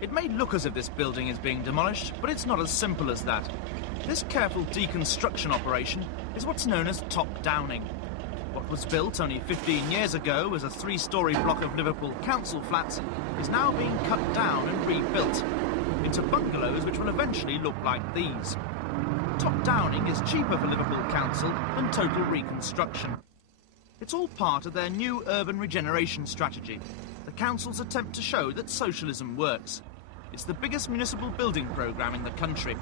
It may look as if this building is being demolished, but it's not as simple as that. This careful deconstruction operation is what's known as top-downing. What was built only 15 years ago as a 3-storey block of Liverpool council flats is now being cut down and rebuilt into bungalows which will eventually look like these. Top-downing is cheaper for Liverpool Council than total reconstruction. It's all part of their new urban regeneration strategy, the council's attempt to show that socialism works. It's the biggest municipal building programme in the country.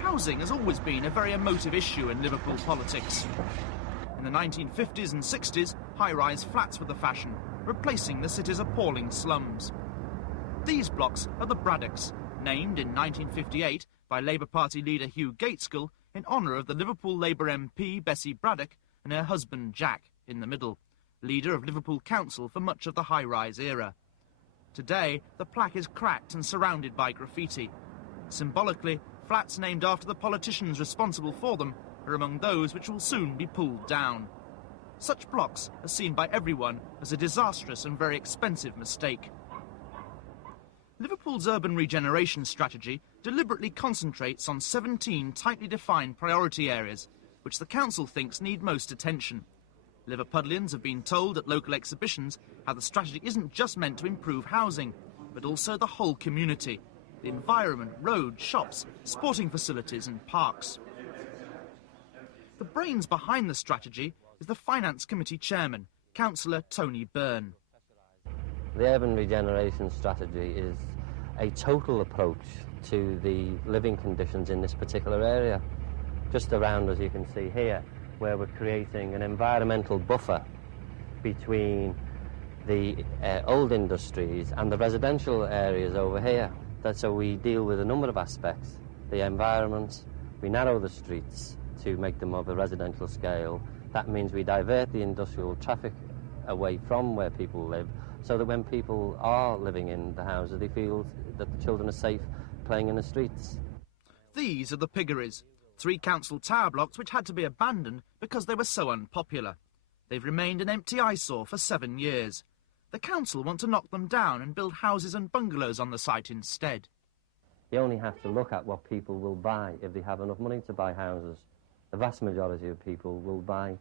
Housing has always been a very emotive issue in Liverpool politics. In the 1950s and 60s, high-rise flats were the fashion, replacing the city's appalling slums. These blocks are the Braddocks, named in 1958 by Labour Party leader Hugh Gaitskell in honour of the Liverpool Labour MP Bessie Braddock and her husband Jack in the middle, leader of Liverpool Council for much of the high-rise era. Today, the plaque is cracked and surrounded by graffiti. Symbolically, flats named after the politicians responsible for them are among those which will soon be pulled down. Such blocks are seen by everyone as a disastrous and very expensive mistake. Liverpool's urban regeneration strategy deliberately concentrates on 17 tightly defined priority areas, which the council thinks need most attention. Liverpudlians have been told at local exhibitions how the strategy isn't just meant to improve housing, but also the whole community, the environment, roads, shops, sporting facilities and parks. The brains behind the strategy is the Finance Committee Chairman, Councillor Tony Byrne. The urban regeneration strategy is a total approach to the living conditions in this particular area. Just around us you can see here where we're creating an environmental buffer between the old industries and the residential areas over here. So we deal with a number of aspects. The environment, we narrow the streets to make them of a residential scale. That means we divert the industrial traffic away from where people live, so that when people are living in the houses, they feel that the children are safe playing in the streets. These are the piggeries, 3 council tower blocks which had to be abandoned because they were so unpopular. They've remained an empty eyesore for 7 years. The council want to knock them down and build houses and bungalows on the site instead. You only have to look at what people will buy if they have enough money to buy houses. The vast majority of people will buy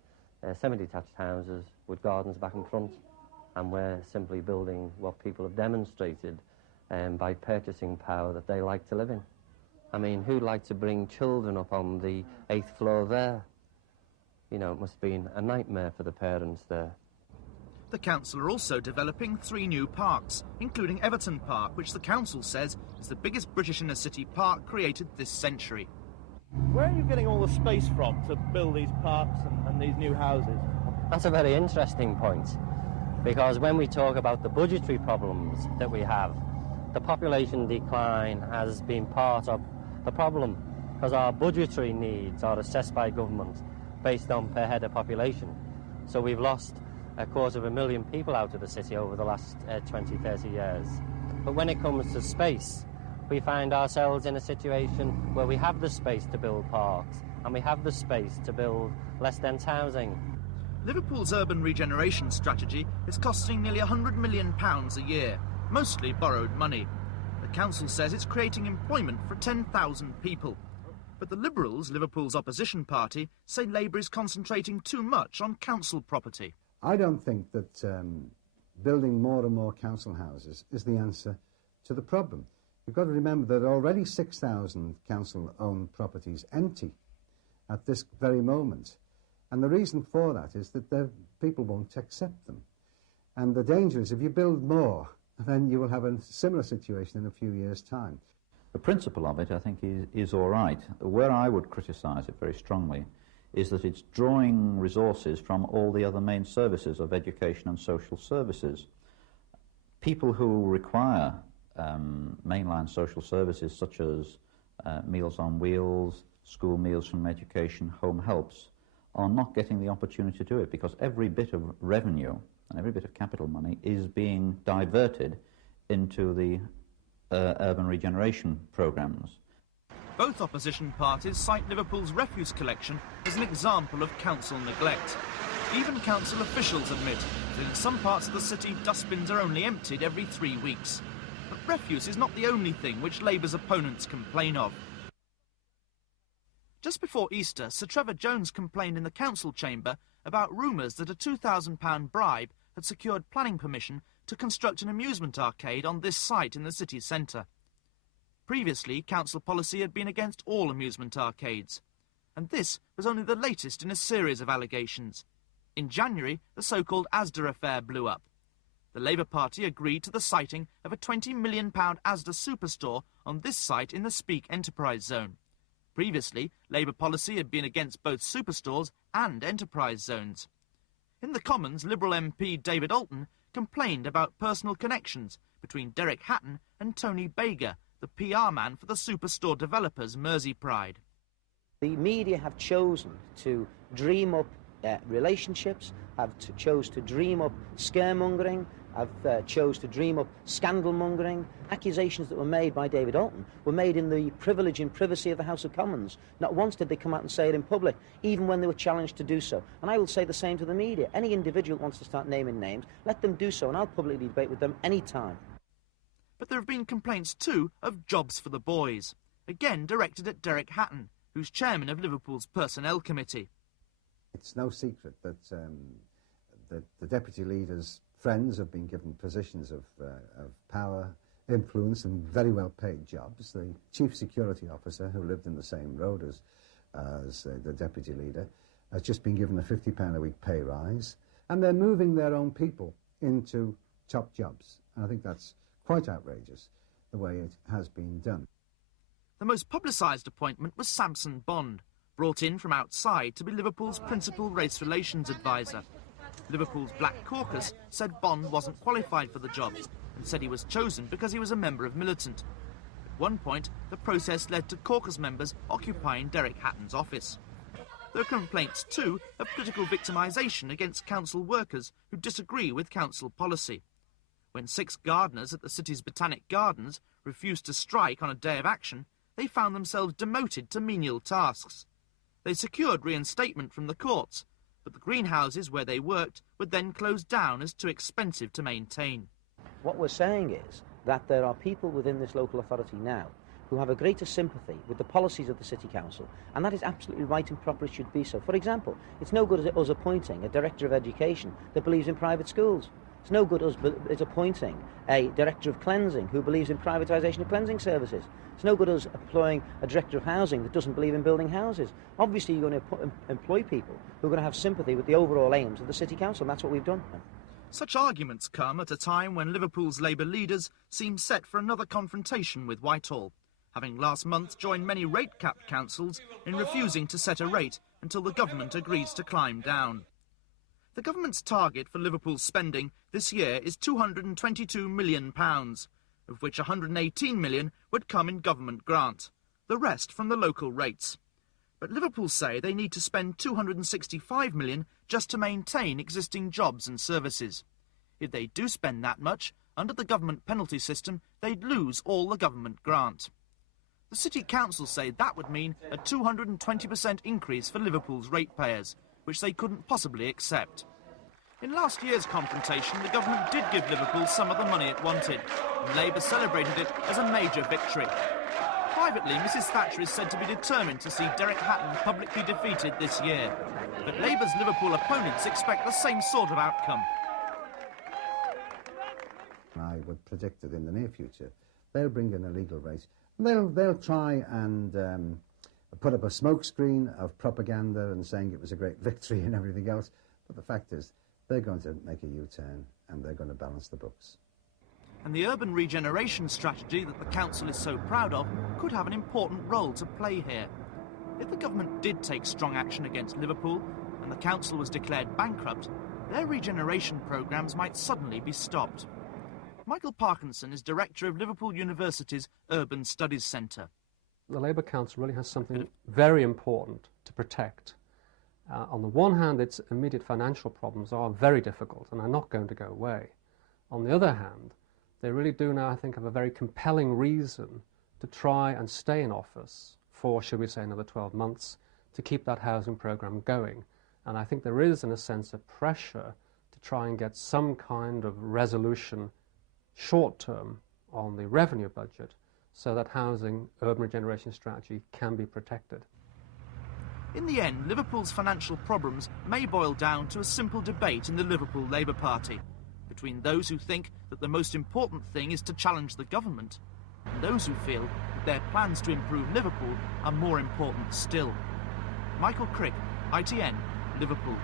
semi-detached houses with gardens back and front, and we're simply building what people have demonstrated by purchasing power that they like to live in. I mean, who'd like to bring children up on the 8th floor there? You know, it must have been a nightmare for the parents there. The council are also developing 3 new parks, including Everton Park, which the council says is the biggest British inner-city park created this century. Where are you getting all the space from to build these parks and these new houses? That's a very interesting point, because when we talk about the budgetary problems that we have, the population decline has been part of the problem, because our budgetary needs are assessed by government based on per head of population. So we've lost 250,000 people out of the city over the last 20, 30 years. But when it comes to space, we find ourselves in a situation where we have the space to build parks and we have the space to build less dense housing. Liverpool's urban regeneration strategy is costing nearly £100 million a year, mostly borrowed money. The council says it's creating employment for 10,000 people. But the Liberals, Liverpool's opposition party, say Labour is concentrating too much on council property. I don't think that building more and more council houses is the answer to the problem. You've got to remember that already 6,000 council-owned properties empty at this very moment. And the reason for that is that people won't accept them. And the danger is if you build more, then you will have a similar situation in a few years' time. The principle of it, I think, is all right. Where I would criticise it very strongly is that it's drawing resources from all the other main services of education and social services. People who require mainline social services such as Meals on Wheels, school meals from education, home helps, are not getting the opportunity to do it because every bit of revenue and every bit of capital money is being diverted into the urban regeneration programmes. Both opposition parties cite Liverpool's refuse collection as an example of council neglect. Even council officials admit that in some parts of the city, dustbins are only emptied every 3 weeks. But refuse is not the only thing which Labour's opponents complain of. Just before Easter, Sir Trevor Jones complained in the council chamber about rumours that a £2,000 bribe had secured planning permission to construct an amusement arcade on this site in the city centre. Previously, council policy had been against all amusement arcades, and this was only the latest in a series of allegations. In January, the so-called Asda affair blew up. The Labour Party agreed to the siting of a £20 million Asda superstore on this site in the Speke Enterprise Zone. Previously, Labour policy had been against both superstores and enterprise zones. In the Commons, Liberal MP David Alton complained about personal connections between Derek Hatton and Tony Bager, the PR man for the superstore developers Mersey Pride. The media have chosen to dream up relationships, chose to dream up scaremongering, chose to dream up scandal-mongering. Accusations that were made by David Alton were made in the privilege and privacy of the House of Commons. Not once did they come out and say it in public, even when they were challenged to do so. And I will say the same to the media. Any individual who wants to start naming names, let them do so, and I'll publicly debate with them any time. But there have been complaints too of jobs for the boys, again directed at Derek Hatton, who's chairman of Liverpool's Personnel Committee. It's no secret that the deputy leader's friends have been given positions of power, influence and very well paid jobs. The chief security officer, who lived in the same road as the deputy leader, has just been given a £50 a week pay rise, and they're moving their own people into top jobs. And I think that's quite outrageous, the way it has been done. The most publicised appointment was Samson Bond, brought in from outside to be Liverpool's principal race relations advisor. Liverpool's Black Caucus said Bond wasn't qualified for the job and said he was chosen because he was a member of Militant. At one point, the process led to caucus members occupying Derek Hatton's office. There are complaints, too, of political victimisation against council workers who disagree with council policy. When 6 gardeners at the city's Botanic Gardens refused to strike on a day of action, they found themselves demoted to menial tasks. They secured reinstatement from the courts, but the greenhouses where they worked were then closed down as too expensive to maintain. What we're saying is that there are people within this local authority now who have a greater sympathy with the policies of the City Council, and that is absolutely right and proper, it should be so. For example, it's no good us appointing a Director of Education that believes in private schools. It's no good us appointing a Director of Cleansing who believes in privatisation of cleansing services. It's no good us employing a Director of Housing that doesn't believe in building houses. Obviously, you're going to employ people who are going to have sympathy with the overall aims of the City Council, and that's what we've done. Such arguments come at a time when Liverpool's Labour leaders seem set for another confrontation with Whitehall, having last month joined many rate-capped councils in refusing to set a rate until the government agrees to climb down. The government's target for Liverpool's spending this year is £222 million, of which £118 million would come in government grant, the rest from the local rates. But Liverpool say they need to spend £265 million just to maintain existing jobs and services. If they do spend that much, under the government penalty system, they'd lose all the government grant. The City Council say that would mean a 220% increase for Liverpool's ratepayers, which they couldn't possibly accept. In last year's confrontation, the government did give Liverpool some of the money it wanted, and Labour celebrated it as a major victory. Privately, Mrs Thatcher is said to be determined to see Derek Hatton publicly defeated this year, but Labour's Liverpool opponents expect the same sort of outcome. I would predict that in the near future, they'll bring in a legal rate. They'll try and put up a smokescreen of propaganda and saying it was a great victory and everything else, but the fact is, they're going to make a U-turn and they're going to balance the books. And the urban regeneration strategy that the council is so proud of could have an important role to play here. If the government did take strong action against Liverpool and the council was declared bankrupt, their regeneration programmes might suddenly be stopped. Michael Parkinson is director of Liverpool University's Urban Studies Centre. The Labour Council really has something very important to protect. On the one hand, its immediate financial problems are very difficult and are not going to go away. On the other hand, they really do now, I think, have a very compelling reason to try and stay in office for, should we say, another 12 months to keep that housing programme going. And I think there is, in a sense, a pressure to try and get some kind of resolution short-term on the revenue budget so that housing urban regeneration strategy can be protected. In the end, Liverpool's financial problems may boil down to a simple debate in the Liverpool Labour Party between those who think that the most important thing is to challenge the government and those who feel that their plans to improve Liverpool are more important still. Michael Crick, ITN, Liverpool.